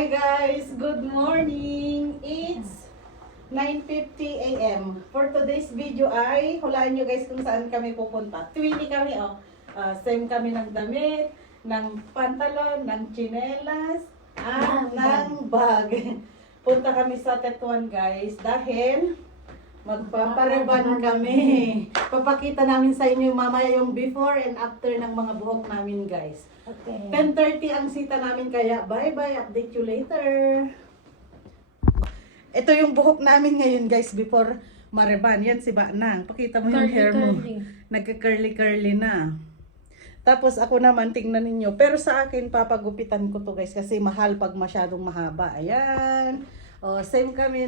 Hi guys, good morning. It's 9:50 a.m. For today's video ay, hulaan nyo guys kung saan kami pupunta. Twinny kami same kami ng damit, ng pantalon, ng tsinelas, at ng bag. Punta kami sa Tetuan guys dahil magpapareban kami. Papakita namin sa inyo mamaya yung before and after ng mga buhok namin guys. Okay. 10:30 ang sita namin kaya bye bye, update you later. Ito yung buhok namin ngayon guys before mareban. Yan si Banang. Pakita mo yung hair mo. Nagka-curly na. Tapos ako naman tingnan ninyo. Pero sa akin papagupitan ko to guys kasi mahal pag masyadong mahaba. Ayan. Oh, same kami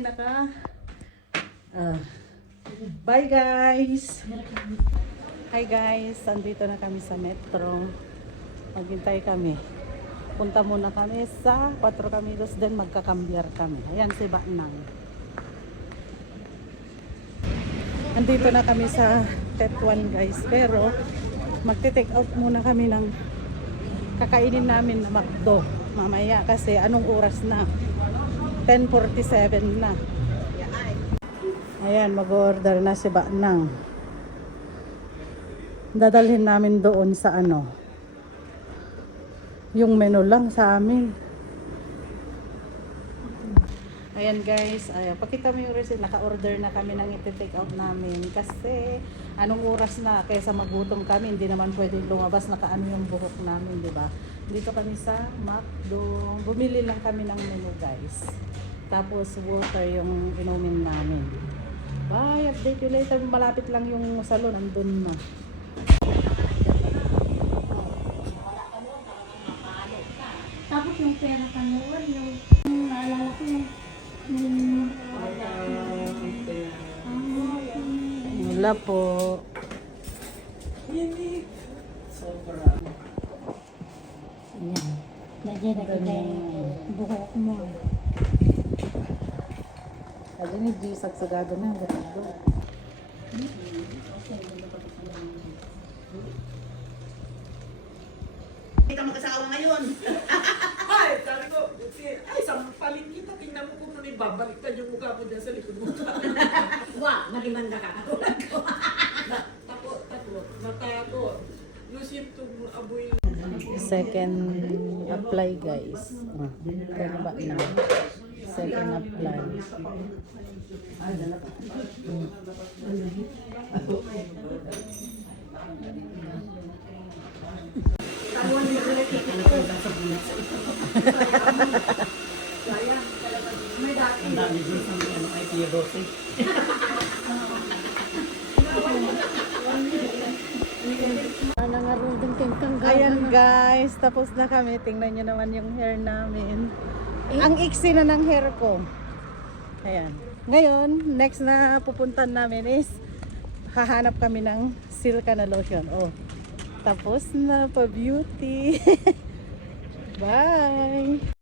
bye guys. Hi guys. Andito na kami sa metro. Maghintay kami. Punta muna kami sa 4 Caminos, then magkakambyar kami. Ayan si Banang. Andito na kami sa Tetuan guys. Pero magte-take out muna kami ng kakainin namin na McDo mamaya kasi anong oras na? 10:47 na. Ayan, mag-order na si Banang. Dadalhin namin doon sa yung menu lang sa amin. Ayan guys, pakita mo yung receipt. Naka-order na kami ng iti-take out namin kasi anong oras na kaysa magutom kami, hindi naman pwedeng lumabas nakaano yung buhok namin, di ba? Dito kami sa McDo. Bumili lang kami ng menu guys. Tapos water yung inumin namin. Bye, update you later. Malapit lang yung salon, andun na. Tapos yung pera ka noon, yung naalala ko yung Wala po. Ayan. Lagyan na kita yung buhok mo. Sabi ni G, sagsagado na. Hindi ka mag-asawa ngayon. Ay, sabi ko, ay, sampalin kita. Tingnan mo kung may babaliktad yung mukha mo dyan sa likod mo. Wah, nagimanda ka. Natakot. You seem to avoid. Second apply guys. Kaya ba na? Second apply. Ang dami din sa mga ay Tia Rosy. Ayan guys, tapos na kami. Tingnan nyo naman yung hair namin. Ang iksi na ng hair ko. Ayan. Ngayon, next na pupuntan namin is hahanap kami ng Silka na lotion. Oh, tapos na pa beauty. Bye!